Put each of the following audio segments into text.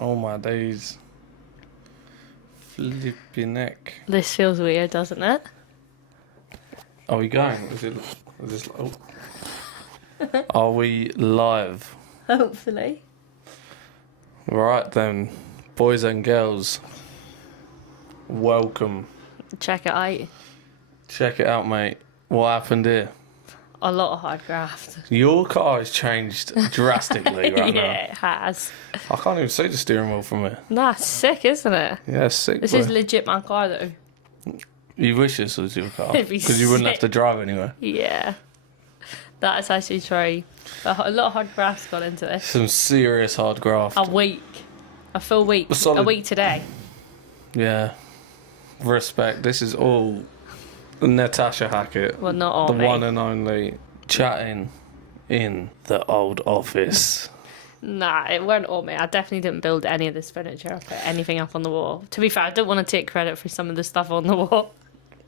Oh my days. Flipping neck. This feels weird, doesn't it? Are we going? Are we live? Hopefully. Right then, boys and girls. Welcome. Check it out. Check it out, mate. What happened here? A lot of hard graft. Your car has changed drastically right now. Yeah, it has. I can't even see the steering wheel from here. That's sick, isn't it? Yeah, it's sick. This bro. is legit my car, though. You wish this was your car. It'd be Because you wouldn't have sick. to drive anywhere. Yeah. That is actually true. A lot of hard graft's gone into this. Some serious hard graft. A week. A full week. Solid. A week today. Yeah. Respect. This is all Natasha Hackett. Well, not all the me. one and only chatting in the old office. Nah, it weren't all me. I definitely didn't build any of this furniture or put anything up on the wall. To be fair, I don't want to take credit for some of the stuff on the wall.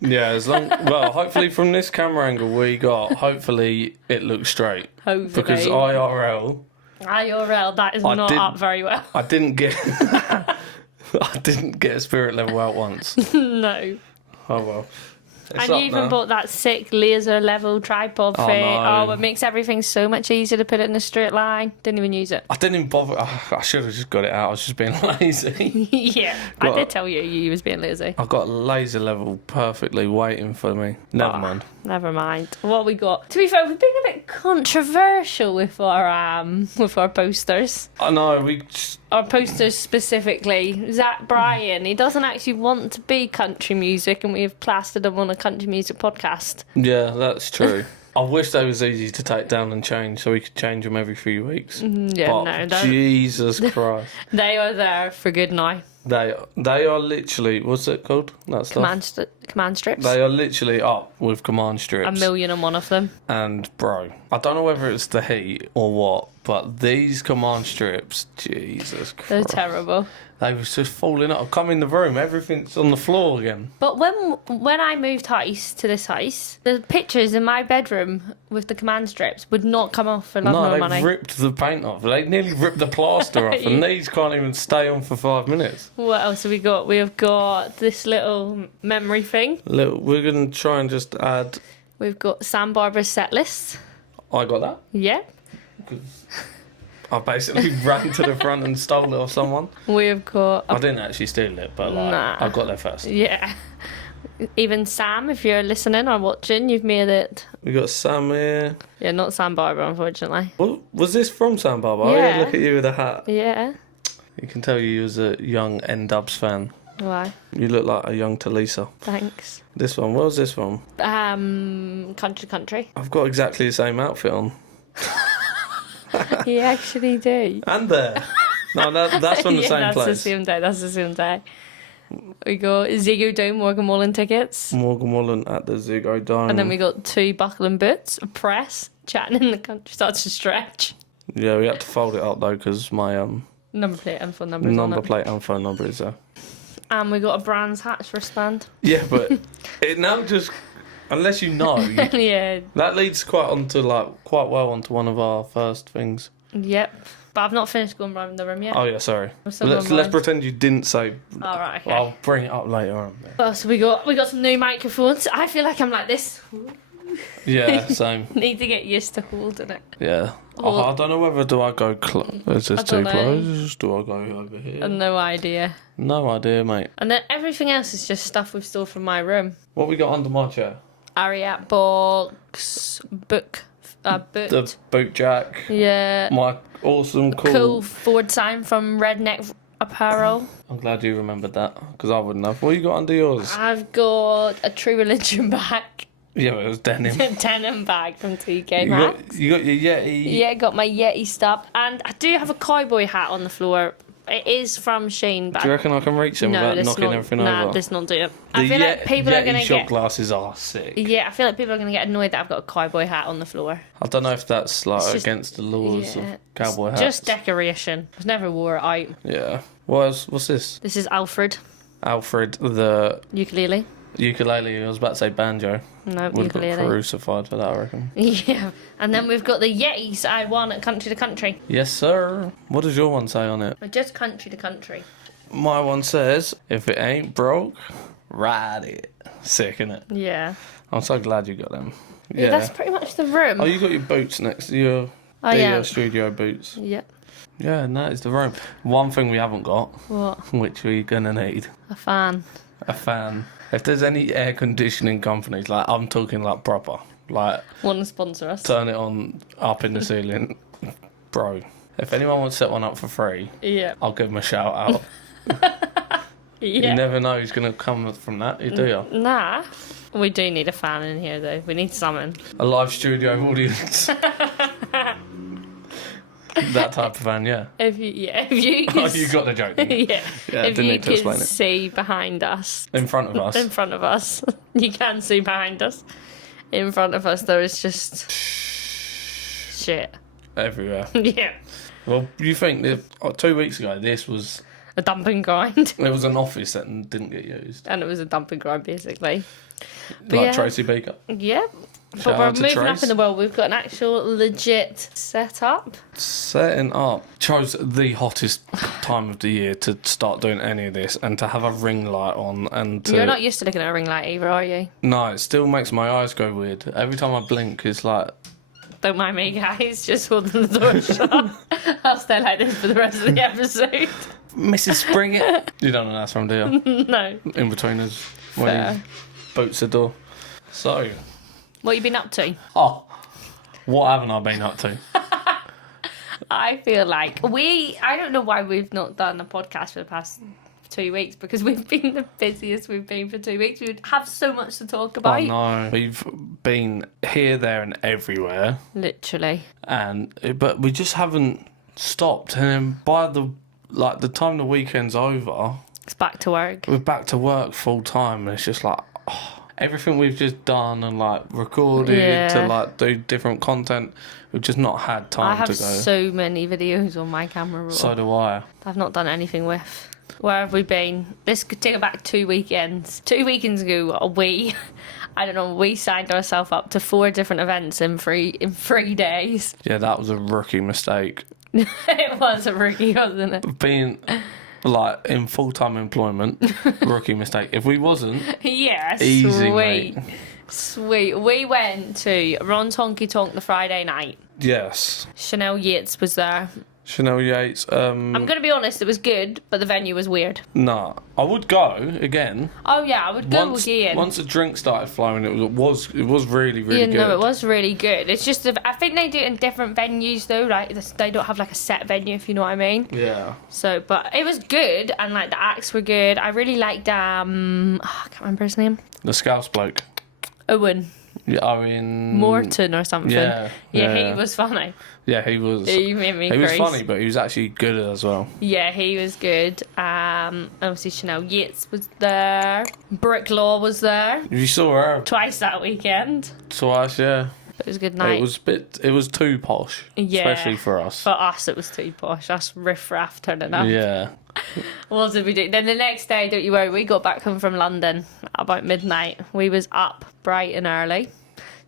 Yeah, as long well, hopefully from this camera angle we got, hopefully it looks straight. Hopefully. Because IRL, that is not up very well. I didn't get I didn't get a spirit level out once. No. Oh well. It's And up you even now. bought that sick laser level tripod Oh, thing. no. Oh, it makes everything so much easier to put it in a straight line. Didn't even use it. I didn't even bother. I should have just got it out. I was just being lazy. Yeah, I Got did it. tell you was being lazy. I've got laser level perfectly waiting for me. Never mind. Never mind. What we got? To be fair, we've been a bit controversial with our posters. I know Our posters specifically. Zach Bryan, he doesn't actually want to be country music, and we've plastered him on a country music podcast. Yeah, that's true. I wish they was easy to take down and change, so we could change them every few weeks. Yeah, But no, don't. Jesus Christ, They are there for good now. they are literally, what's it called? That stuff. Command strips. They are literally up with command strips. 1,000,001 of them. And bro, I don't know whether it's the heat or what, but these command strips, Jesus Christ, They're terrible. they was just falling up. I come in the room, everything's on the floor again. But when I moved house to this house, the pictures in my bedroom with the command strips would not come off for love No, nor they money. ripped the paint off. They nearly ripped the plaster off, and these can't even stay on for 5 minutes. What else have we got? We have got this little memory thing. Look, we're gonna try and just add. We've got Sam Barber's set list. I got that Yeah. because I basically ran to the front and stole it off someone. We've got I didn't actually steal it, but like, Nah. I got there first. yeah. Even Sam, if you're listening or watching, you've made it. We got Sam here. Yeah, not Sam Barber, unfortunately. What was this from, Sam Barber? Oh, Yeah. yeah, look at you with a hat. Yeah. You can tell you was a young N-Dubs fan. Why? You look like a young Talisa. Thanks. This one, where's this from? Country. I've got exactly the same outfit on. You actually do. And there. No, that's from the Yeah, same that's place. the same day. That's the same day. We got Ziggo Dome Morgan Wallen tickets. Morgan Wallen at the Ziggo Dome. And then we got 2 buckle and boots, a press, chatting in the country starts to stretch. Yeah, we had to fold it up though because my Number plate and phone numbers on number it. plate and phone number is there. And we got a Brands Hatch wristband. Yeah, but it now just unless you know, Yeah. that leads quite well onto one of our first things. Yep. But I've not finished going around the room yet. Oh yeah, sorry. I'm still Let's going round. pretend you didn't say. All right. Okay. I'll bring it up later on. What else have we got? We got some new microphones. I feel like I'm like this. Yeah, same. Need to get used to holding it. Yeah. Well- I don't know whether do I go is this I too don't know. close? Do I go over here? No idea. No idea, mate. And then everything else is just stuff we've stole from my room. What we got under my chair? Ariat box, boot. The boot jack. Yeah. My awesome Cool forward sign from Redneck Apparel. I'm glad you remembered that because I wouldn't have. What you got under yours? I've got a True Religion bag. Yeah, but it was denim. Denim bag from TK you Maxx. got your Yeti. Yeah, got my Yeti stuff. And I do have a cowboy hat on the floor. It is from Shane, but Do you reckon I can reach him without this knocking not, everything nah, over? this not do it. I feel like people are Yeti going to shot get... glasses are sick. Yeah, I feel like people are going to get annoyed that I've got a cowboy hat on the floor. I don't know if that's like It's just- against the laws Yeah, of cowboy hats. Just decoration. I've never wore it out. Yeah. What's this? This is Alfred Alfred the ukulele. Ukulele, I was about to say banjo. No, Would have got ukulele. crucified for that, I reckon. Yeah. And then we've got the Yetis I won at Country to Country. Yes, sir. What does your one say on it? Just Country to Country. My one says, if it ain't broke, ride it. Sick, innit? Yeah. I'm so glad you got them. Yeah, that's pretty much the room. Oh, you got your boots next to your studio boots. Yep. Yeah, and that is the room. One thing we haven't got, What? which we're going to need, A fan. a fan. If there's any air conditioning companies, like I'm talking like proper, like Want to sponsor us? turn it on up in the ceiling, bro. If anyone wants to set one up for free, Yeah. I'll give them a shout out. Yeah. You never know who's going to come from that, do you? Nah. We do need a fan in here, though. We need something. A live studio audience. That type of fan, yeah. If you Oh, you got the joke. Didn't you? yeah. Yeah, If didn't you need to explain can it. see behind us. In front of us. In front of us. You can see behind us. In front of us, there is just shit. Everywhere. Yeah. Well, you think that 2 weeks ago this was A dumping ground. it was an office that didn't get used, And it was a dumping ground, basically. But like yeah. Tracy Beaker. Yeah. Shout But we're out to moving Trace. up in the world. We've got an actual legit setup. Setting up. Chose the hottest time of the year to start doing any of this, and to have a ring light on, and to You're not used to looking at a ring light either, are you? no, it still makes my eyes go weird every time I blink. It's like Don't mind me, guys. Just holding the door shut. I'll stay like this for the rest of the episode. Mrs. Springett. You don't know that's from, do you? No. In between us when Fair. he boots the door. So, What you been up to? oh, what haven't I been up to? I feel like I don't know why we've not done a podcast for the past 2 weeks, because we've been the busiest we've been for 2 weeks. We would have so much to talk about. I know. We've been here, there, and everywhere, Literally. but we just haven't stopped. And then by the time the weekend's over, It's back to work. we're back to work full time, and it's just like everything we've just done and like recorded Yeah. to like do different content. We've just not had I time have to go. so many videos on my camera roll. So do I. I've not done anything with. Where have we been? This could take it back 2 weekends. 2 weekends ago, we signed ourselves up to 4 different events in 3 days. Yeah, that was a rookie mistake. It was a rookie, wasn't it? Being like in full-time employment, rookie mistake. If we wasn't, Yeah, easy, sweet. mate. Sweet. We went to Ron's Honky Tonk the Friday night. Yes. Chanel Yates was there. Chanel Yates. I'm going to be honest, it was good, but the venue was weird. Nah, I would go again. Oh, yeah, I would go again. Once the drink started flowing, it was really Yeah, good. no, it was really good. It's just, I think they do it in different venues though, like they don't have like a set venue, if you know what I mean. Yeah. So, but it was good, and like the acts were good. I really liked, I can't remember his name. The Scouse bloke. Owen Yeah, Owen Morton or something. Yeah, he was funny. Yeah, he was. He made me He was crazy. funny, but he was actually good as well. Yeah, he was good. Obviously Chanel Yates was there. Brick Law was there You saw her twice that weekend. twice, yeah. It was a good night. It was too posh, Yeah. especially for us. For us, it was too posh. Us riff-raff turning up. Yeah. What did we do? Then the next day, don't you worry, we got back home from London about midnight. We was up bright and early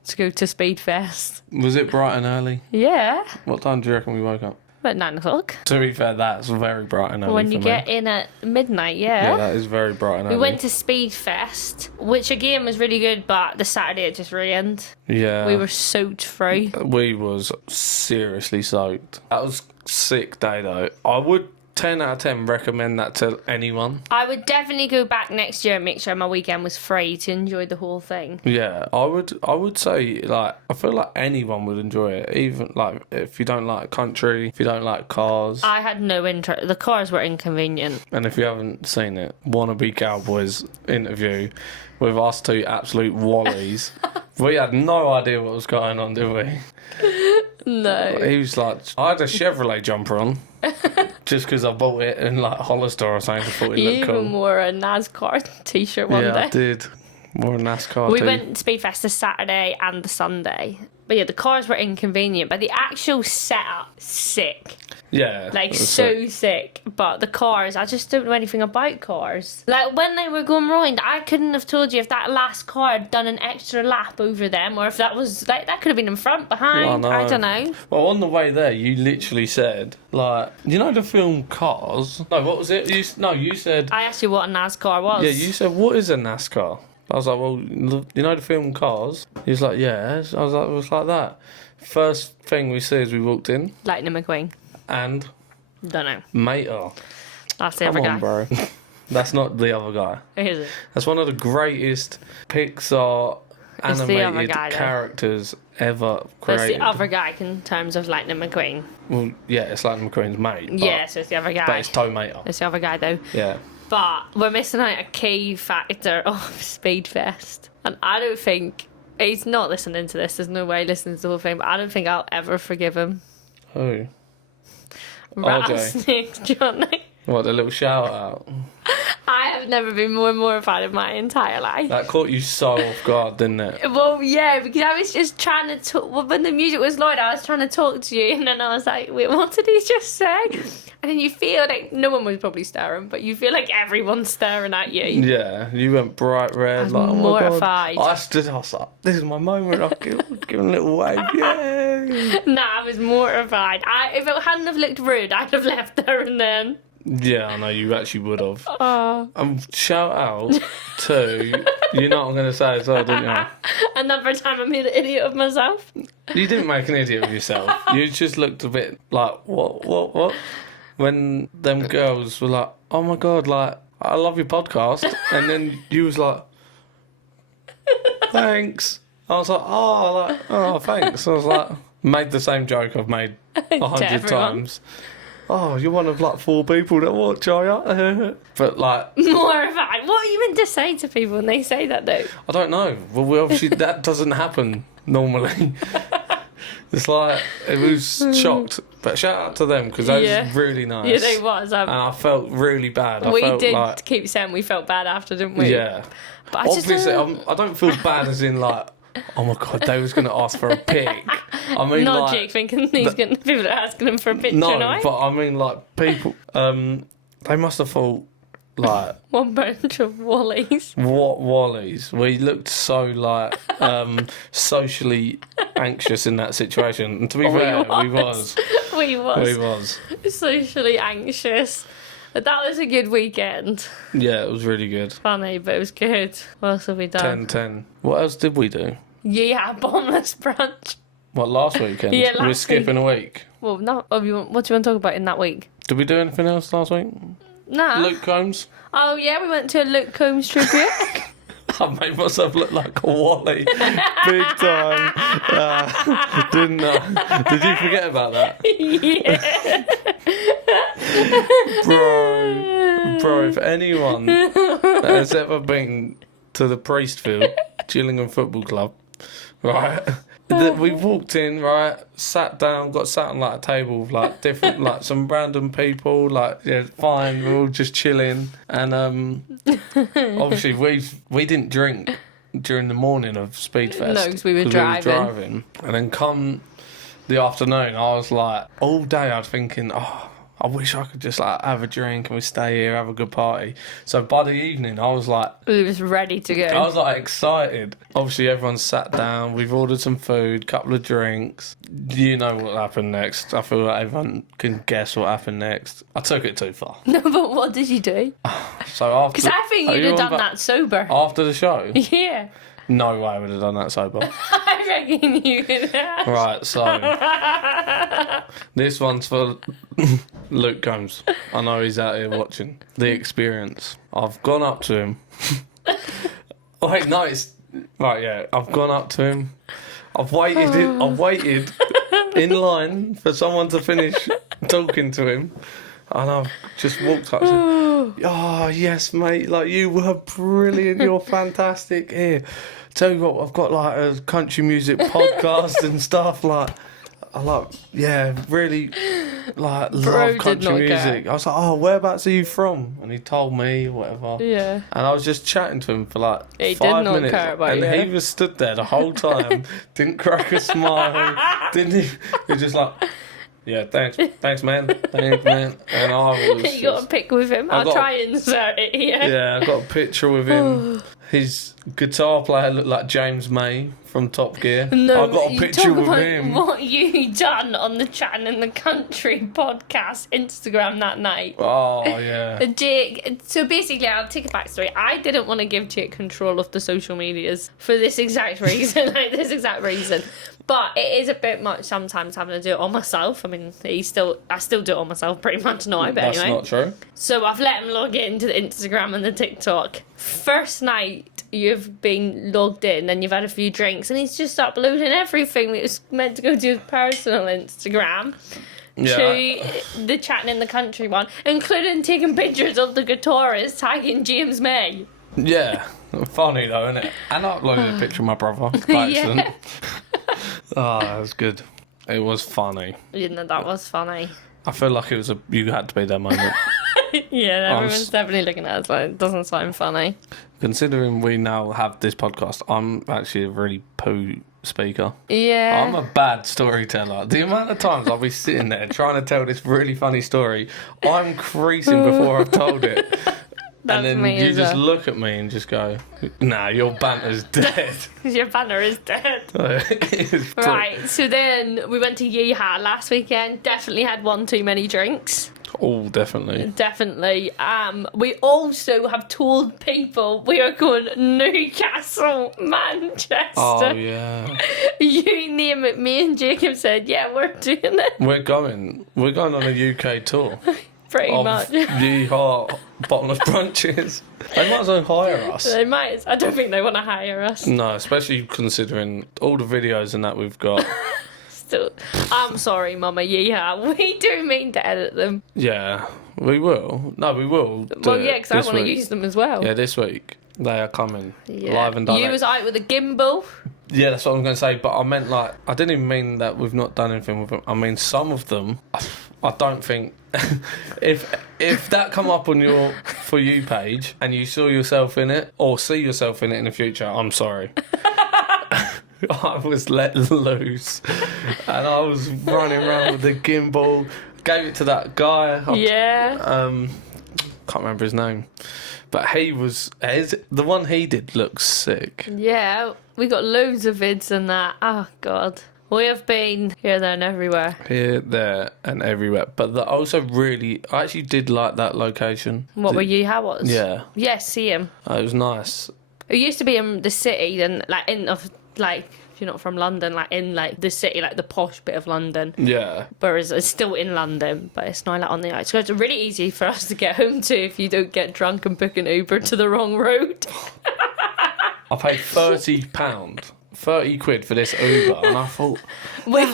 to go to Speed Fest. Was it bright and early? Yeah, What time do you reckon we woke up? about 9 o'clock. To be fair, that's very bright and early When for you me. get in at midnight, Yeah, that is very bright and early. We went to Speed Fest, which again was really good, but the Saturday it just rained. Yeah. We were soaked through. We was seriously soaked. That was a sick day though. I would 10 out of 10 recommend that to anyone. I would definitely go back next year and make sure my weekend was free to enjoy the whole thing. Yeah, I would say like I feel like anyone would enjoy it. Even like if you don't like country, if you don't like cars, I had no interest. The cars were inconvenient. and if you haven't seen it, Wannabe Cowboys interview with us two absolute wallies. We had no idea what was going on, did we? No. He was like, I had a Chevrolet jumper on. Just because I bought it in like Hollister or something. I thought You it looked even cool. wore a NASCAR t-shirt one Yeah, day. I did. More a NASCAR We too. went to Speedfest the Saturday and the Sunday But yeah, the cars were inconvenient, but the actual setup, sick. Yeah. Like, so sick. But the cars, I just don't know anything about cars. Like, when they were going round, I couldn't have told you if that last car had done an extra lap over them, or if that was, like, that could have been in front, behind. I don't know. Well, on the way there, you literally said, like, you know the film Cars? No, what was it? You said... I asked you what a NASCAR was. Yeah, you said, what is a NASCAR? I was like, well, you know the film Cars? He was like, yeah. I was like, it was like that. First thing we see as we walked in. Lightning McQueen. And... Don't know. Mater. That's the other guy. Come on, bro. That's not the other guy. Is it? That's one of the greatest Pixar animated characters ever created. It's the other guy in terms of Lightning McQueen. Well, yeah, it's Lightning McQueen's mate. Yeah, so it's the other guy. But it's Tow Mater. It's the other guy, though. Yeah. But we're missing out a key factor of Speed Fest. And I don't think... He's not listening to this. There's no way he listens to the whole thing. But I don't think I'll ever forgive him. Who? Rattlesnake Johnny. What, the little shout out? I have never been more mortified in my entire life. That caught you so off guard, didn't it? Well, yeah, because I was just trying to talk. Well, when the music was loud, I was trying to talk to you, and then I was like, wait, what did he just say? And then you feel like no one was probably staring, but you feel like everyone's staring at you. Yeah, you went bright red. I was like, mortified. Oh my God. I was like, this is my moment. I'll give him a little wave. Yay! Nah, I was mortified. If it hadn't have looked rude, I'd have left there and then. Yeah, I know, you actually would have. Oh. Shout out to, you know what I'm going to say as well, didn't you? Another time I made an idiot of myself. You didn't make an idiot of yourself. You just looked a bit like, what? When them girls were like, oh my God, like, I love your podcast. And then you was like, thanks. I was like, oh, thanks. I was like, made the same joke I've made 100 times. Oh, you're one of like 4 people that watch, are you? But like... Mortified. What are you meant to say to people when they say that though? I don't know. Well, we obviously, that doesn't happen normally. It's like, it was shocked. But shout out to them, because that was really nice. Yeah, they was. And I felt really bad. We did keep saying we felt bad after, didn't we? Yeah. But obviously, I don't feel bad as in like, oh my God, they was going to ask for a pic. I mean, not like, Jake thinking people are asking him for a picture now. No, but I mean, like, people, they must have thought, like... One bunch of Wallies. What Wallies? We looked so, like, socially anxious in that situation. And to be fair, we was. We was. Socially anxious. But that was a good weekend. Yeah, it was really good. Funny, but it was good. What else have we done? 10-10. What else did we do? Yeah, bottomless brunch. What, last weekend? Yeah, We're skipping a week. Well, no. What do you want to talk about in that week? Did we do anything else last week? Nah. Luke Combs? Oh, yeah, we went to a Luke Combs tribute. I made myself look like a Wally. Big time. Didn't I? Did you forget about that? Yeah. Bro, if anyone that has ever been to the Priestfield, Gillingham Football Club, right, we walked in, right, sat down, got sat on like a table with like different, like some random people, like, yeah, fine, we're all just chilling. And obviously we didn't drink during the morning of Speedfest. No, because we were driving. And then come the afternoon, I was like, all day I was thinking, oh, I wish I could just like have a drink and we stay here, have a good party. So by the evening, I was like... We was ready to go. I was like excited. Obviously, everyone sat down. We've ordered some food, couple of drinks. You know what happened next. I feel like everyone can guess what happened next. I took it too far. No, but what did you do? So after... Because I think you'd have done that sober. After the show? Yeah. No way I would have done that sober. I reckon you would have. Right, so... this one's for Luke Combs. I know he's out here watching. The experience. I've gone up to him. Wait, no, it's... Right, yeah. I've gone up to him. I've waited in line for someone to finish talking to him. And I've just walked up to him. Oh, yes, mate. Like, you were brilliant. You're fantastic. Here, tell you what, I've got like a country music podcast and stuff. Like, really like Bro love did country not music. care. I was like, oh, whereabouts are you from? And he told me whatever. Yeah. And I was just chatting to him for like He did 5 not minutes, care about and you. he was stood there the whole time, didn't crack a smile, didn't he? He was just like, yeah, thanks, man, and I was. You got a pic with him. I'll try and insert it here. Yeah, I got a picture with him. His guitar player looked like James May from Top Gear. No, I got a you picture talk with about him. what you done on the Chatting in the Country podcast Instagram that night. Oh yeah. Jake, so basically, I'll take a backstory. I didn't want to give Jake control of the social medias for this exact reason, But it is a bit much sometimes having to do it on myself. I mean, I still do it on myself pretty much now, but That's anyway. not true. So I've let him log into the Instagram and the TikTok. First night you've been logged in and you've had a few drinks and he's just uploading everything that was meant to go to his personal Instagram. Yeah. To the Chatting in the Country one, including taking pictures of the guitarist, tagging James May. Yeah. Funny though, isn't it? And I uploaded a picture of my brother by accident. Yeah. Oh, that was good. It was funny. You know, that was funny. I feel like you had to be there moment. Yeah, everyone's definitely looking at us like, it doesn't sound funny. Considering we now have this podcast, I'm actually a really poo speaker. Yeah. I'm a bad storyteller. The amount of times I'll be sitting there trying to tell this really funny story, I'm creasing before I've told it. That's and then me you as just well. look at me and just go, nah, your banter's dead. Your banner is dead. It's Right, so then we went to Yeehaw last weekend. Definitely had one too many drinks. Oh, definitely. Definitely. We also have told people we are going Newcastle, Manchester. Oh, yeah. You name it. Me and Jacob said, yeah, we're doing it. We're going on a UK tour. Pretty of much. Yeehaw bottomless brunches. They might as well hire us. They might. I don't think they want to hire us. No, especially considering all the videos and that we've got. Still, I'm sorry, Mama Yeehaw. We do mean to edit them. Yeah, we will. No, we will. Well, yeah, because I want to use them as well. Yeah, this week. They are coming. Yeah. Live and direct. You was out with a gimbal. Yeah, that's what I'm going to say. But I meant like, I didn't even mean that we've not done anything with them. I mean, some of them, I don't think... if that come up on your For You page and you saw yourself in it or see yourself in it in the future, I'm sorry. I was let loose and I was running around with the gimbal. Gave it to that guy. Yeah. Can't remember his name, but the one he did looks sick. Yeah, we got loads of vids and that. Oh, God. We have been here, there and everywhere. Here, there, and everywhere. But I actually did like that location. What were you? How was? Yeah. Yes, see him. It was nice. It used to be in the city, and if you're not from London, like in like the city, like the posh bit of London. Yeah. Whereas it's still in London, but it's now like on the outskirts. It's really easy for us to get home to if you don't get drunk and book an Uber to the wrong road. I paid £30. 30 quid for this Uber, and I thought, We're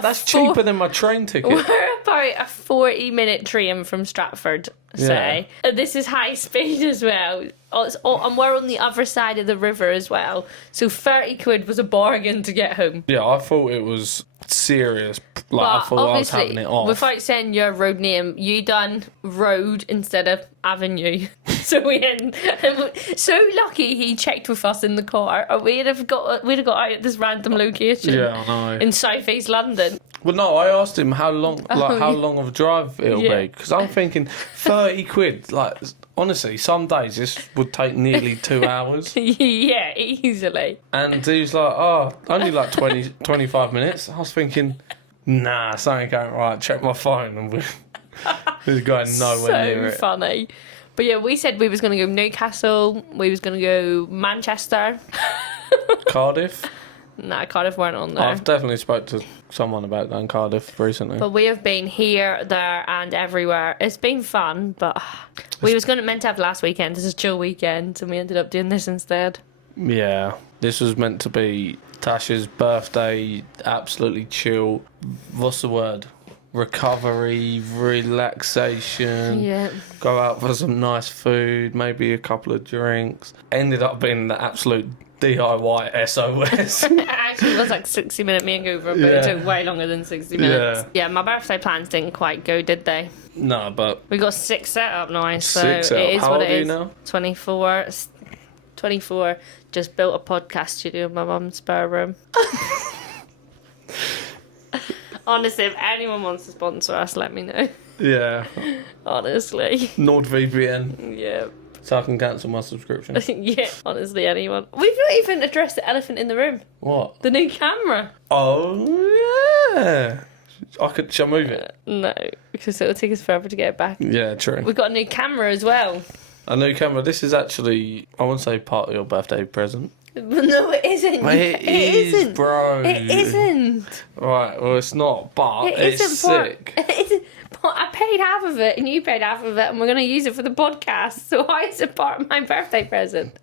that's cheaper than my train ticket. We're about a 40-minute train from Stratford, say. Yeah. And this is high speed as well. And we're on the other side of the river as well. So 30 quid was a bargain to get home. Yeah, I thought it was serious. I thought I was having it off. Without saying your road name, you done road instead of avenue. So so lucky he checked with us in the car, or we'd have got out at this random location. Yeah, I know. In South East London. Well, no, I asked him how long of a drive it'll be, because I'm thinking 30 quid. Like, honestly, some days this would take nearly 2 hours. Yeah, easily. And he was like, oh, only like 20, 25 minutes. I was thinking, nah, something ain't right. Check my phone, and we're going nowhere near it. So funny. But yeah, we said we was going to go Newcastle, we was going to go Manchester. Cardiff? Nah, Cardiff weren't on there. I've definitely spoke to someone about that in Cardiff recently. But we have been here, there and everywhere. It's been fun, but we was meant to have last weekend. This is a chill weekend, and we ended up doing this instead. Yeah, this was meant to be Tasha's birthday, absolutely chill. What's the word? Recovery, relaxation. Yeah. Go out for some nice food, maybe a couple of drinks. Ended up being the absolute DIY SOS. It actually was like 60-minute makeover, but it took way longer than 60 minutes. Yeah, my birthday plans didn't quite go, did they? No, but We got 6 set up now, so 6 set up. it is How what old it are you is. now? 24. 24. Just built a podcast studio in my mum's spare room. Honestly, if anyone wants to sponsor us, let me know. Yeah. Honestly. NordVPN. Yeah. So I can cancel my subscription. Yeah, honestly, anyone. We've not even addressed the elephant in the room. What? The new camera. Oh, yeah. Shall I move it? No, because it'll take us forever to get it back. Yeah, true. We've got a new camera as well. A new camera. This is actually, I wouldn't say part of your birthday present. No, it isn't. It is, isn't, bro. It isn't. Right, well, it's not, but It it's isn't part- sick. It isn't. But I paid half of it, and you paid half of it, and we're going to use it for the podcast. So why is it part of my birthday present?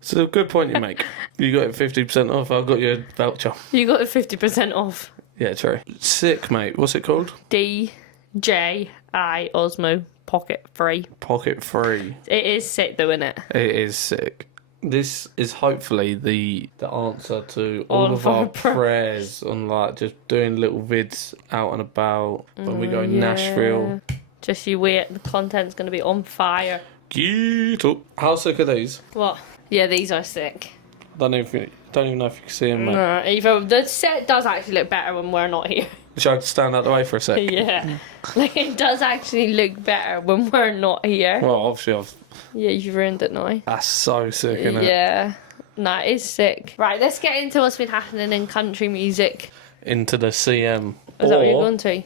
It's a good point you make. You got it 50% off. I got you a voucher. You got it 50% off. Yeah, true. Sick, mate. What's it called? DJI Osmo Pocket 3. Pocket Free. It is sick though, isn't it? It is sick. This is hopefully the answer to all of our our prayers on like just doing little vids out and about when we go Nashville. Just you wait, the content's going to be on fire. Get up. How sick are these? What? Yeah, these are sick. Don't even know if you can see them, mate. No, even the set does actually look better when we're not here. Shall I stand out the way for a sec? Yeah, like it does actually look better when we're not here. Well, obviously, Yeah, you've ruined it now. that's so sick, isn't it? Yeah, nah, it is sick. Right, let's get into what's been happening in country music. Into the CM. Is that what you're going to?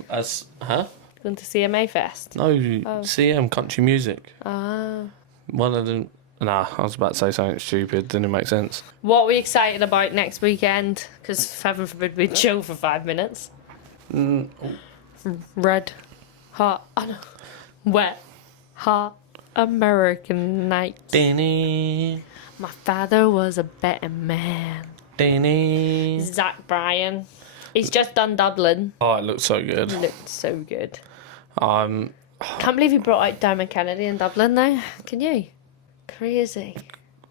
Huh? Going to CMA Fest? No, CM country music. Ah. One of them. Nah, I was about to say something stupid. Didn't make sense. What are we excited about next weekend? Because heaven forbid we chill for 5 minutes. Red, hot, wet, hot American night. My father was a betting man. Zach Bryan. He's just done Dublin. Oh, it looked so good. Looked so good. Um, Can't believe he brought out Dermot Kennedy in Dublin now. Can you? Crazy.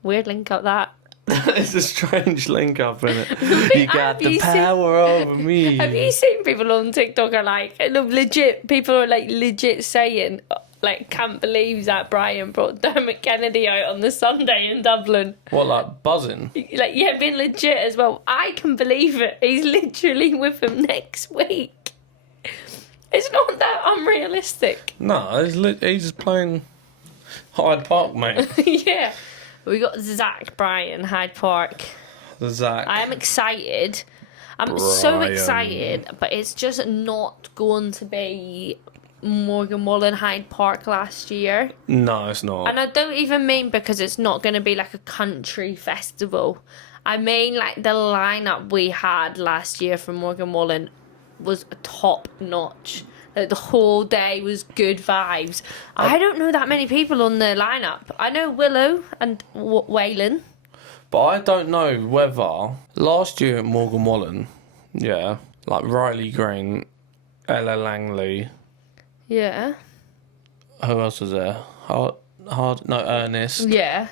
Weird link up that. it's a strange link up, isn't it? You got the power over me. Have you seen people on TikTok are like, legit, people are like legit saying, like, can't believe Zach Bryan brought Dermot Kennedy out on the Sunday in Dublin. What, like buzzing? Like, yeah, being legit as well. I can believe it. He's literally with him next week. It's not that unrealistic. No, he's playing Hyde Park, mate. Yeah. We got Zach Bryan, Hyde Park. The Zach. I am excited. I'm so excited, but it's just not going to be Morgan Wallen Hyde Park last year. No, it's not. And I don't even mean because it's not going to be like a country festival. I mean like the lineup we had last year from Morgan Wallen was top notch. Like, the whole day was good vibes. I don't know that many people on the lineup. I know Willow and Waylon. But I don't know whether last year at Morgan Wallen, yeah, like Riley Green, Ella Langley. Yeah. Who else was there? Ernest. Yeah.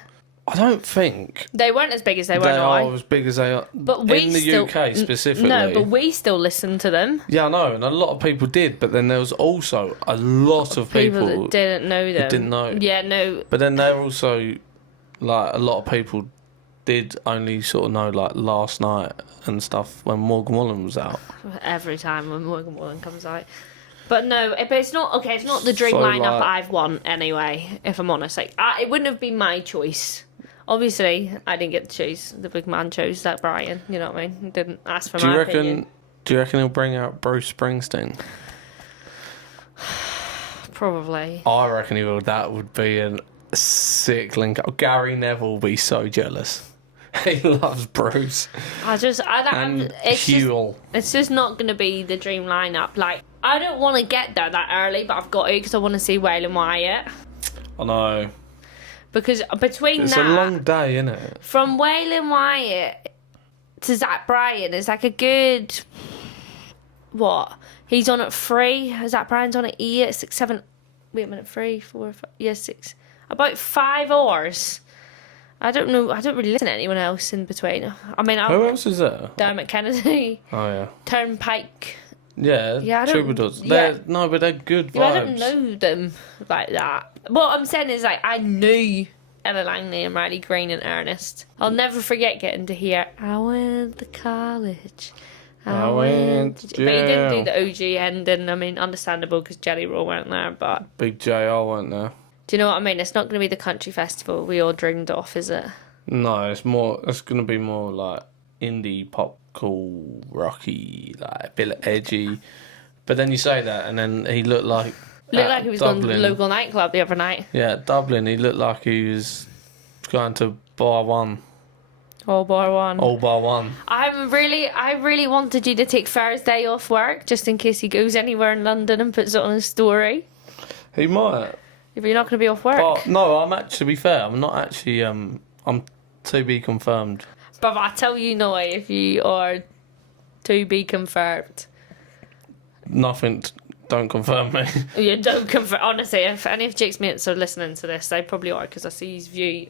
I don't think They weren't as big as they were they now. are as big as they are. But we in the still, UK specifically. No, but we still listen to them. Yeah, I know, and a lot of people did, but then there was also a lot of people that didn't know them. didn't know. Yeah, no. But then there were also, like, a lot of people did only sort of know, like, last night and stuff when Morgan Wallen was out. Every time when Morgan Wallen comes out. But no, but it's not, okay, it's not the dream So, lineup like- I've won anyway, if I'm honest. Like, it wouldn't have been my choice. Obviously, I didn't get to choose. The big man chose Zach Bryan, you know what I mean? He didn't ask for Do you my reckon? opinion. Do you reckon he'll bring out Bruce Springsteen? Probably. I reckon he will. That would be a sick link up. Gary Neville will be so jealous. He loves Bruce. And Huel. It's just not going to be the dream lineup. Like, I don't want to get there that early, but I've got to because I want to see Waylon Wyatt. I know. Because between It's that, a long day, isn't it? from Waylon Wyatt to Zach Bryan, it's like a good, what? He's on at 3. Zach Bryan's on at 8, 6, 7. Wait a minute, 3, 4, 5. Yeah, 6. About 5 hours I don't know. I don't really listen to anyone else in between. I mean, Who else is there? Dermot Kennedy, Oh yeah. Turnpike. Yeah, Yeah, I don't- Troubadours. yeah. No, but they're good vibes. Yeah, I don't know them like that. What I'm saying is, like, I knew Ella Langley and Riley Green and Ernest. I'll never forget getting to hear I went to college. I went to But he didn't do jail. the OG ending. I mean, understandable because Jelly Roll weren't there. But Big JR went there. do you know what I mean? It's not going to be the country festival we all dreamed of, is it? No, it's more. It's gonna be more like indie pop, cool, rocky, like a bit edgy. But then you say that, and then he looked like Looked like he was going to the local nightclub the other night. Yeah, Dublin. He looked like he was going to bar one. All bar one. All bar one. I really wanted you to take Thursday off work just in case he goes anywhere in London and puts it on his story. He might. If you're not going to be off work. But no, I'm actually. To be fair, I'm not actually. I'm to be confirmed. But I tell you now, if you are to be confirmed. Nothing. Don't confirm me. You don't confirm. Honestly, if any of Jake's mates are listening to this, they probably are because I see he's view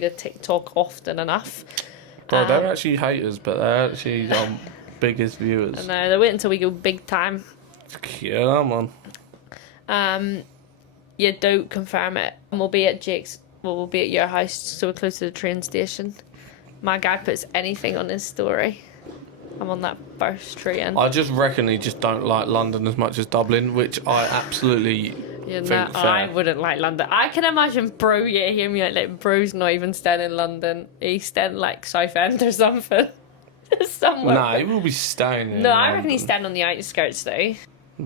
the TikTok often enough. Bro, they're actually haters, but they're actually biggest viewers. And they're waiting until we go big time. Yeah, man. You don't confirm it. And we'll be at Jake's. Well, we'll be at your house, so we're close to the train station. My guy puts anything on his story. I'm on that first train. I just reckon he just don't like London as much as Dublin, which I absolutely think fair. I wouldn't like London. I can imagine bro, hear me like bro's not even staying in London. He's staying like Southend or something. Somewhere. Nah, he will be staying in No, I London. reckon he's staying on the outskirts though.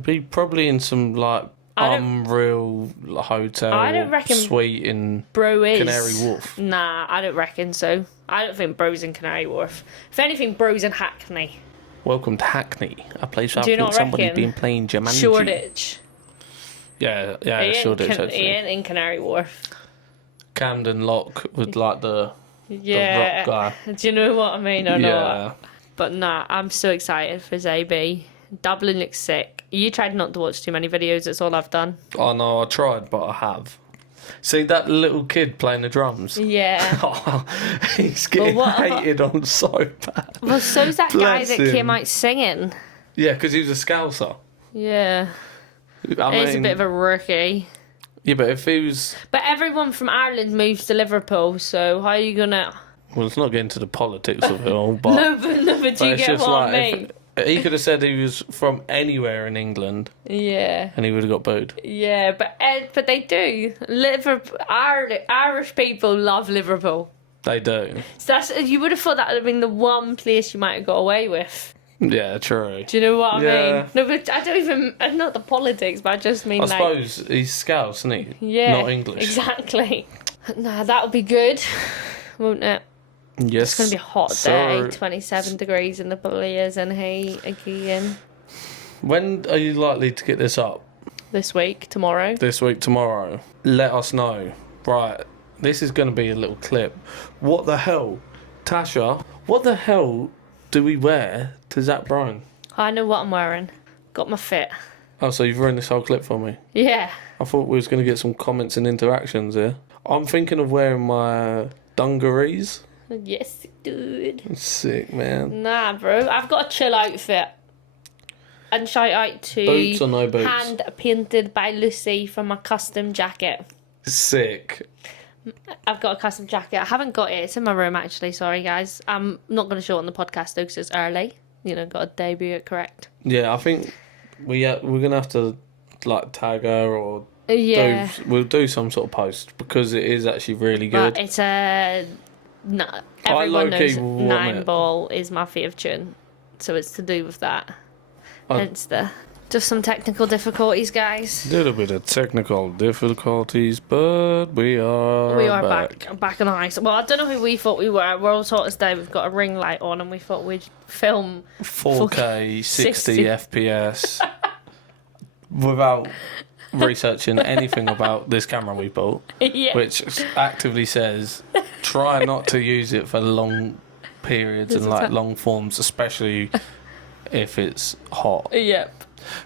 Be probably in some like unreal hotel I don't reckon suite in Bro is Canary Wharf. Nah, I don't reckon so. I don't think bro's in Canary Wharf. If anything, bro's in Hackney. Welcome to Hackney, a place where Do you I think not somebody's reckon? been playing Jumanji. Shoreditch. Yeah, He ain't Shoreditch. He Actually. ain't in Canary Wharf. Camden Lock with like the Yeah. rock guy. Do you know what I mean or Yeah. not? But nah, I'm so excited for ZB. Dublin looks sick. You tried not to watch too many videos, that's all I've done. Oh no, I tried, but I have. See that little kid playing the drums? Yeah. Oh, he's getting Well, what- hated on so bad. Well, so's that guy Bless that him. came out singing. Yeah, because he was a Scouser. Yeah. I He's a bit of a rookie. Yeah, but if he was... But everyone from Ireland moves to Liverpool, so how are you gonna... Well, let's not get into the politics of it all, but... No, but do but you it's get just what I like... mean? He could have said he was from anywhere in England Yeah. and he would have got booed. Yeah, but they do. Liverpool, Irish people love Liverpool. They do. So you would have thought that would have been the one place you might have got away with. Yeah, true. Do you know what I Yeah. mean? No, but I don't even... Not the politics, but I just mean I like... suppose he's Scouse, isn't he? Yeah. Not English. Exactly. Nah, that'll be good, won't it? Yes. It's going to be a hot sir. day. 27 degrees in the Blaze and heat again. When are you likely to get this up? This week, tomorrow. This week, tomorrow? Let us know. Right, this is going to be a little clip. What the hell? Tasha, what the hell do we wear to Zach Bryan? I know what I'm wearing. Got my fit. Oh, so you've ruined this whole clip for me. Yeah. I thought we was going to get some comments and interactions here. I'm thinking of wearing my dungarees. Yes, dude. Sick, man. Nah, bro. I've got a chill outfit. And shout out to Boots or no boots? Hand Painted by Lucy from my custom jacket. Sick. I've got a custom jacket. I haven't got it. It's in my room, actually. Sorry, guys. I'm not going to show it on the podcast, though, because it's early. You know, got to debut it correct. Yeah, I think we're going to have to like tag her or Yeah. we'll do some sort of post because it is actually really good. But it's a... No, everyone low-key knows want Nine it. Ball is my favourite tune. So it's to do with that. I- Hence the... Just some technical difficulties, guys. Little bit of technical difficulties, but we are Back on ice. Well, I don't know who we thought we were. We're all sorted today. We've got a ring light on and we thought we'd film 4K 60 60. FPS without researching anything about this camera we bought, yeah. which actively says try not to use it for long periods and like long forms, especially if it's hot. Yep.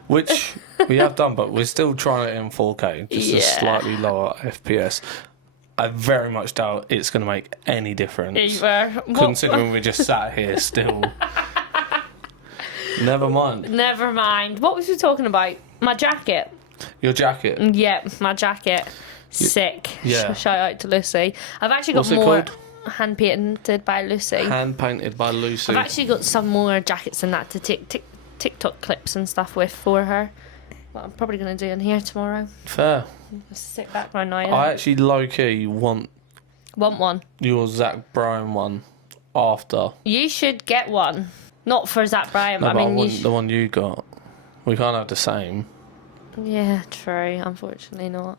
Which we have done, but we're still trying it in 4K, just a Yeah. slightly lower FPS. I very much doubt it's going to make any difference. Either. Considering we just sat here still. Never mind. Never mind. What was we talking about? My jacket. Your jacket? Yep, my jacket. Sick. Yeah. Shout out to Lucy. I've actually got What's it more called? hand painted by Lucy. Hand painted by Lucy. I've actually got some more jackets than that to TikTok clips and stuff with for her. What I'm probably going to do in here tomorrow. Fair. Just sit back right now. I actually low-key want one. your Zach Bryan one after. You should get one. Not for Zach Bryan, No, but but I I mean, want the one you got. We can't have the same. yeah, true. Unfortunately, not.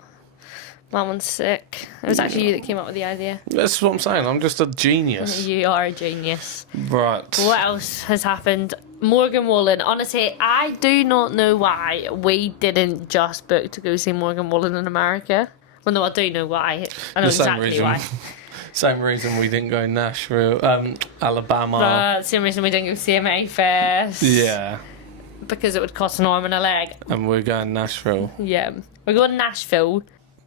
That one's sick. It was actually you that came up with the idea. That's what I'm saying. I'm just a genius. You are a genius. Right. What else has happened? Morgan Wallen. Honestly, I do not know why we didn't just book to go see Morgan Wallen in America. Well, no, I do know why. I know The same exactly reason. why. Same reason we didn't go Nashville, Alabama. Same reason we didn't go CMA Fest. Yeah. Because it would cost an arm and a leg. And we're going Nashville. Yeah. We're going to Nashville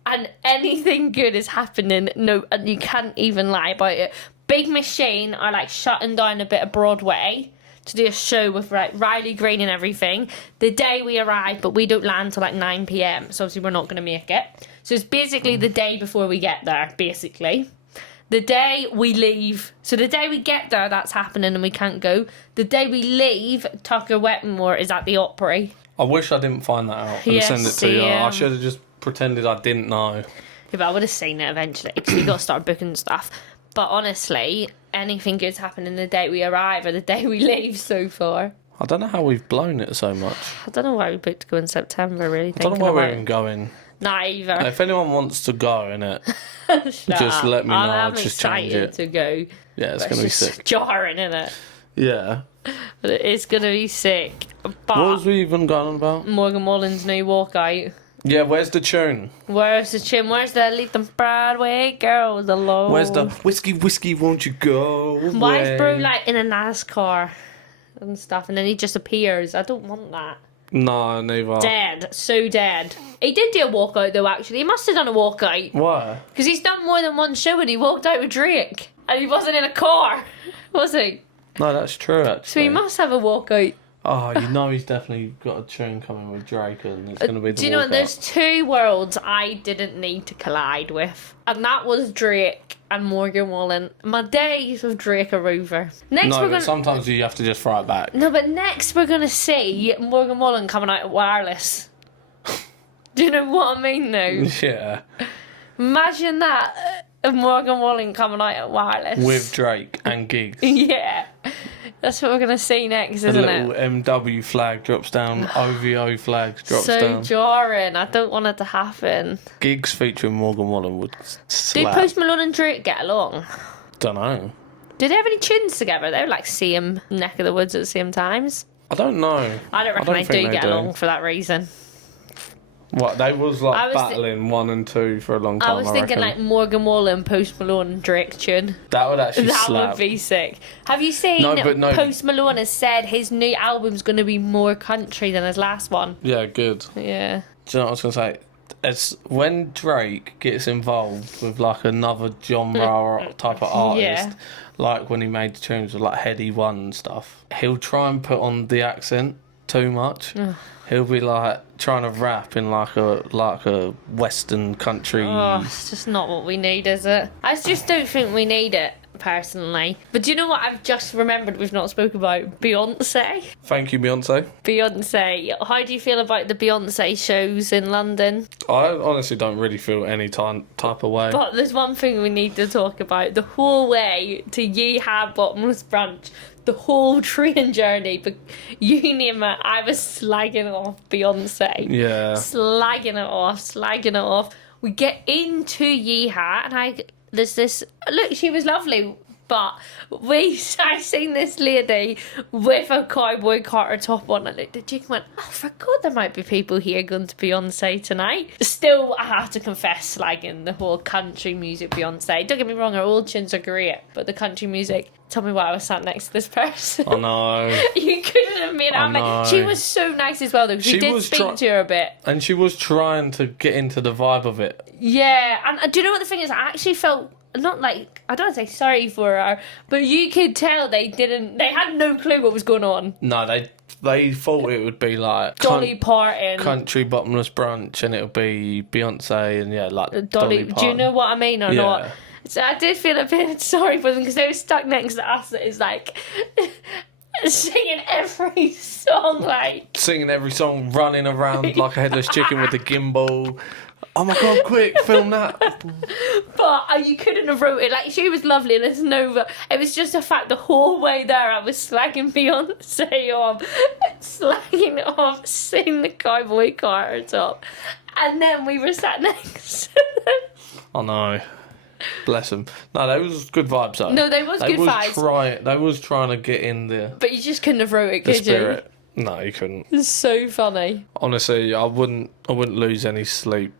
and anything good is happening. No, and you can't even lie about it. Big Machine are like shutting down a bit of Broadway to do a show with Riley Green and everything. The day we arrive, but we don't land till like 9 p.m. So obviously we're not going to make it. So it's basically the day before we get there, basically. The day we leave, so the day we get there, that's happening and we can't go. The day we leave, Tucker Wetmore is at the Opry. I wish I didn't find that out and Yes, send it to you. yeah. I should have just pretended I didn't know. Yeah, but I would have seen it eventually because we got to start booking stuff. But honestly, anything good's happening the day we arrive or the day we leave so far. I don't know how we've blown it so much. I don't know why we booked to go in September, really. I don't know where we're even going. Not either. If anyone wants to go in it, just let me know. I'm Just change excited it. to go. Yeah, it's But gonna be just sick. jarring, isn't it? Yeah. But it's going to be sick. What But was we even going on about? Morgan Wallen's new walkout. Yeah, where's the tune? Where's the chin? Where's the Leave Them Broadway girls alone? Where's the whiskey, won't you go away? Why is Bro like in a NASCAR and stuff and then he just appears? I don't want that. No, neither. Dead. So dead. He did do a walkout though, actually. He must have done a walkout. Why? Because he's done more than one show and he walked out with Drake. And he wasn't in a car, was he? No, that's true, actually. So he must have a walkout. Oh, you know he's definitely got a tune coming with Drake and it's going to be the Do you know what? walkout. There's two worlds I didn't need to collide with. And that was Drake and Morgan Wallen. My days with Drake are over. Next No, we're but gonna... sometimes you have to just throw it back. No, but next we're going to see Morgan Wallen coming out at Wireless. Do you know what I mean, though? Yeah. Imagine that, Morgan Wallen coming out at Wireless. With Drake and gigs. Yeah. That's what we're going to see next, A isn't little it? MW flag drops down, OVO flags drops So down. jarring. I don't want it to happen. Gigs featuring Morgan Wallen would Did slap. Post Malone and Drake get along? Don't know. Did they have any tunes together? They were like same neck of the woods at the same times. I don't know. I don't reckon they think do get along for that reason. What, they was I like was battling 1 and 2 for a long time, I was thinking reckon. like Morgan Wallen, Post Malone and Drake tune. That would actually That slap. would be sick. Have you seen No, but no. Post Malone has said his new album's going to be more country than his last one? Yeah, good. Yeah. Do you know what I was going to say? It's when Drake gets involved with like another genre or type of artist, Yeah. like when he made the tunes with like Heady One and stuff, he'll try and put on the accent too much. He'll be like trying to rap in like a western country. Oh, it's just not what we need, is it? I just don't think we need it, personally. But do you know what I've just remembered we've not spoken about? Beyonce. Thank you, Beyonce. Beyonce. How do you feel about the Beyonce shows in London? I honestly don't really feel any type of way. But there's one thing we need to talk about. The whole way to Yeehaw Bottomless Brunch, the whole train journey, but you name it, I was slagging off Beyonce. Yeah. Slagging it off. We get into Yeehaw and there's this, look, she was lovely, but I seen this lady with a cowboy Carter top on. I looked at Jake and went, oh, for God, there might be people here going to Beyonce tonight. Still, I have to confess, slagging the whole country music Beyonce. Don't get me wrong, her old tunes are great, but the country music, tell me why I was sat next to this person. I know. You couldn't have made out. Like, she was so nice as well, though, because we did speak to her a bit. And she was trying to get into the vibe of it. Yeah, and do you know what the thing is? I actually felt, not like, I don't want to say sorry for her, but you could tell they had no clue what was going on. No, they thought it would be like Dolly Parton, country bottomless brunch, and it would be Beyonce and like Dolly Parton. Do you know what I mean or not? So I did feel a bit sorry for them because they were stuck next to us. It's like singing every song, running around like a headless chicken with the gimbal. Oh my God, quick, film that. But you couldn't have wrote it. Like, she was lovely, and there's no... It was just a fact the whole way there I was slagging Beyonce off, seeing the cowboy Carter top. And then we were sat next to them. I know. Bless them. No, they was good vibes though. No, they was good vibes. They was trying to get in there. But you just couldn't have wrote it, could spirit. You? No, you couldn't. It's so funny. Honestly, I wouldn't lose any sleep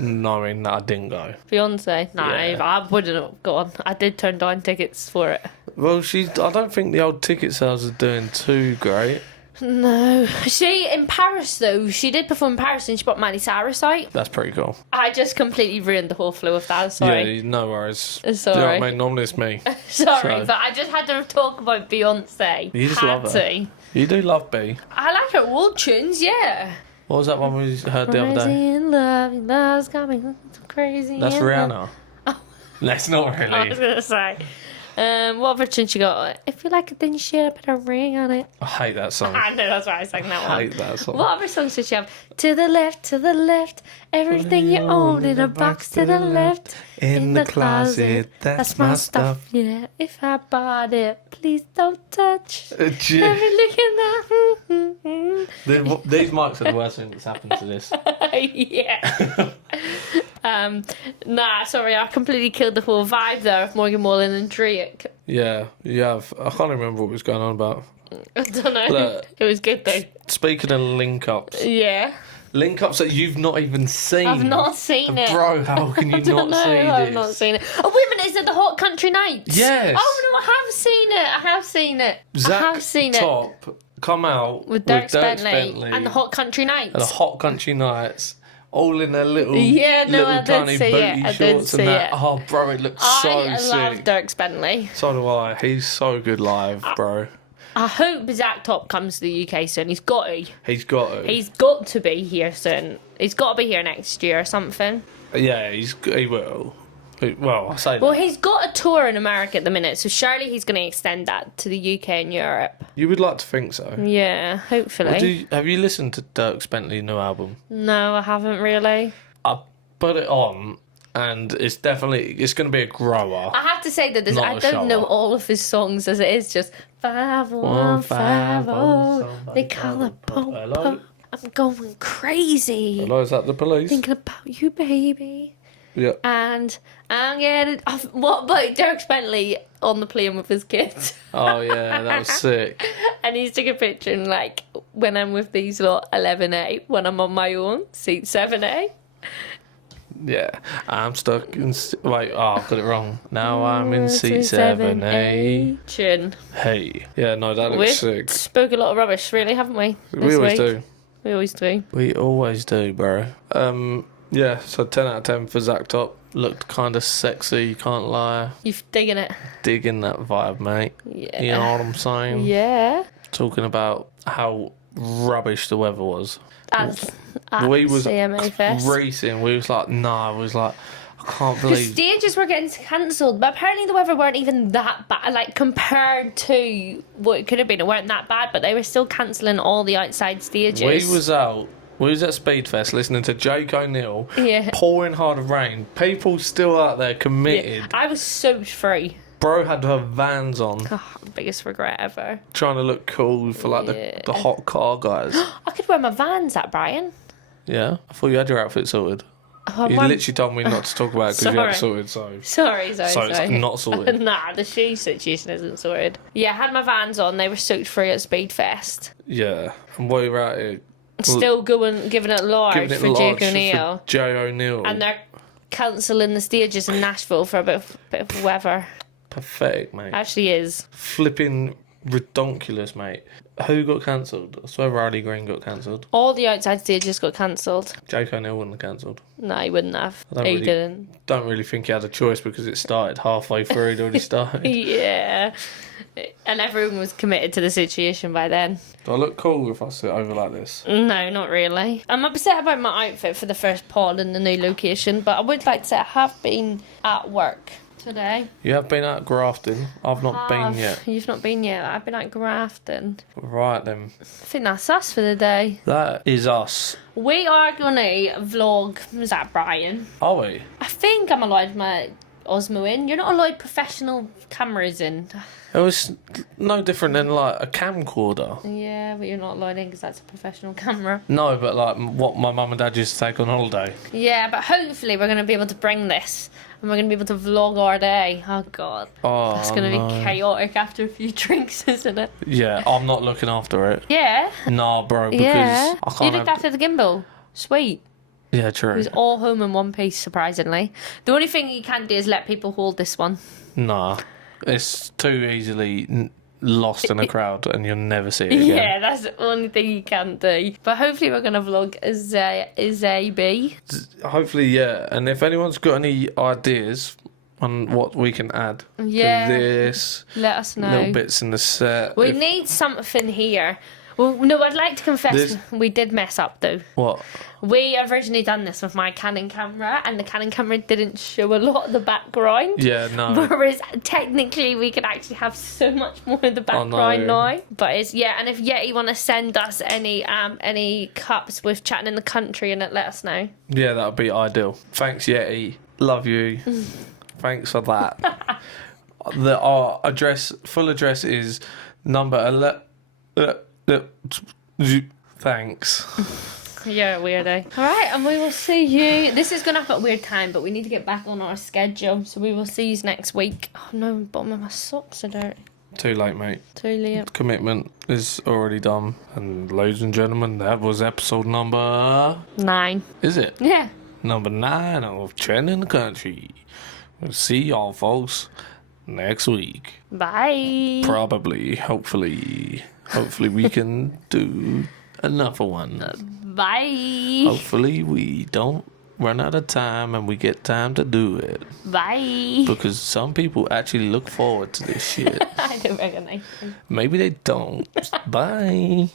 knowing that I didn't go. Beyonce? No, Yeah. I wouldn't have gone. I did turn down tickets for it. Well, I don't think the old ticket sales are doing too great. No. She, in Paris though, she did perform in Paris and she brought Miley Cyrus out. That's pretty cool. I just completely ruined the whole flow of that, sorry. Yeah, no worries. Sorry. Do you know what I mean? Normally it's me. Sorry, but I just had to talk about Beyonce. You just love her. You do love B. I like her old tunes, yeah. What was that one we heard the other Crazy day? in love, your love's got me crazy. That's in Rihanna. love. Oh. That's not really. I was gonna say. What other tune she got? If you like it, then you should put a ring on it. I hate that song. I know, that's why I sang that one. I hate that song. What other songs did she have? To the left, everything you own in a box to the left. In the closet, that's my stuff. Yeah, if I bought it, please don't touch. Gee. Every look in that. These mics are the worst thing that's happened to this. Yeah. Nah, sorry, I completely killed the whole vibe there of Morgan Wallen and Drake. Yeah, you have. I can't remember what was going on about. I don't know. Look, it was good though. Speaking of link-ups. Yeah. Link-ups that you've not even seen. I've not seen it. Bro, how can you not see this? I've not seen it. Oh, wait a minute, is it the Hot Country Nights? Yes. Oh, no, I have seen it. Zach I have seen it. Top come out With Dirk Bentley and the Hot Country Nights. And the Hot Country Nights. All in their little, I did tiny see booty it. I shorts did and see that. it. Oh, bro, it looks so I love sick. Dirk Bentley. So do I. He's so good live, bro. I hope Zach Top comes to the UK soon. He's got to. He's got to. He's got to be here soon. He's got to be here next year or something. Yeah, he will. Well, I say Well, that. he's got a tour in America at the minute, so surely he's going to extend that to the UK and Europe. You would like to think so. Yeah, hopefully. Have you listened to Dirk Bentley's new album? No, I haven't really. I put it on, and it's going to be a grower. I have to say that Not I a don't know shower. all of his songs as it is just 5150. They call it po. Hello? I'm going crazy. Hello, is that the police? Thinking about you, baby. Yeah. And I'm getting. What about Dirk Bentley on the plane with his kids? Oh, yeah, that was sick. And he's taking a picture and like, when I'm with these lot, 11A. When I'm on my own, seat 7A. Yeah. I'm stuck in... Wait, I've got it wrong. Now I'm in seat 7A. Chin. Hey. Yeah, no, that looks We've sick. spoke a lot of rubbish, really, haven't we? We always do. We always do. We always do, bro. Yeah, so 10 out of 10 for Zach Top. Looked kind of sexy, can't lie. You're digging it. Digging that vibe, mate. Yeah. You know what I'm saying? Yeah. Talking about how rubbish the weather was. At We was CMA Fest. racing. We was like, nah, I was like, I can't The believe... stages were getting cancelled, but apparently the weather weren't even that bad. Like, compared to what it could have been, it weren't that bad, but they were still cancelling all the outside stages. We was at Speedfest listening to Jake O'Neill, Yeah. pouring hard of rain. People still out there committed. I was soaked free. Bro had her Vans on, Oh, biggest regret ever. trying to look cool for like Yeah. the hot car guys. I could wear my Vans at Brian. Yeah, I thought you had your outfit sorted. Oh, You literally told me not to talk about it because you had it sorted, Sorry. it's not sorted. Nah, the shoe situation isn't sorted. Yeah, I had my Vans on. They were soaked free at Speed Fest. Yeah, and while you're at it, Still giving it large for Jake O'Neill. Jay O'Neill. And they're cancelling the stages in Nashville for a bit of weather. Pathetic, mate. Actually is. Flipping redonkulous, mate. Who got cancelled? I swear Riley Green got cancelled. All the outside stages got cancelled. Jake O'Neill wouldn't have cancelled. No, he wouldn't have. I He didn't. Don't really think he had a choice because it started halfway through. It already started. Yeah. And everyone was committed to the situation by then. Do I look cool if I sit over like this? No, not really. I'm upset about my outfit for the first pod in the new location, but I would like to say I have been at work today. You have been out grafting. I've not been yet. You've not been yet. I've been out grafting. Right then. I think that's us for the day. That is us. We are going to vlog. Is that Brian? Are we? I think I'm allowed my Osmo in. You're not allowed professional cameras in. It was no different than like a camcorder. Yeah, but you're not allowed in because that's a professional camera. No, but like what my mum and dad used to take on holiday. Yeah, but hopefully we're going to be able to bring this and we're going to be able to vlog our day. Oh, God. Oh, That's going to be chaotic after a few drinks, isn't it? Yeah, I'm not looking after it. Yeah. Nah, bro, because Yeah. I can't You looked after the gimbal. Sweet. Yeah, It true. was all home in one piece, surprisingly. The only thing you can't do is let people hold this one. Nah, it's too easily lost in a crowd and you'll never see it again. Yeah, that's the only thing you can't do. But hopefully we're going to vlog as AB. Hopefully, yeah. And if anyone's got any ideas on what we can add Yeah. to this, Let us know. little bits in the set. We need something here. Well, no, I'd like to confess we did mess up though. What? We originally done this with my Canon camera, and the Canon camera didn't show a lot of the background. Yeah, no. Whereas technically we could actually have so much more of the background now. But it's and if Yeti want to send us any cups with chatting in the country in it, let us know. Yeah, that would be ideal. Thanks, Yeti. Love you. Thanks for that. Our full address is number 11. Thanks. You're a weirdo. Alright, and we will see you. This is going to happen at a weird time, but we need to get back on our schedule. So we will see you next week. Oh no, bottom of my socks are dirty. Too late, mate. Too late. Commitment is already done. And ladies and gentlemen, that was episode number... 9. Is it? Yeah. Number 9 of Trend in the Country. We'll see y'all, folks, next week. Bye. Probably, hopefully we can do another one. Bye. Hopefully we don't run out of time and we get time to do it. Bye. Because some people actually look forward to this shit. I don't recognize them. Maybe they don't. Bye.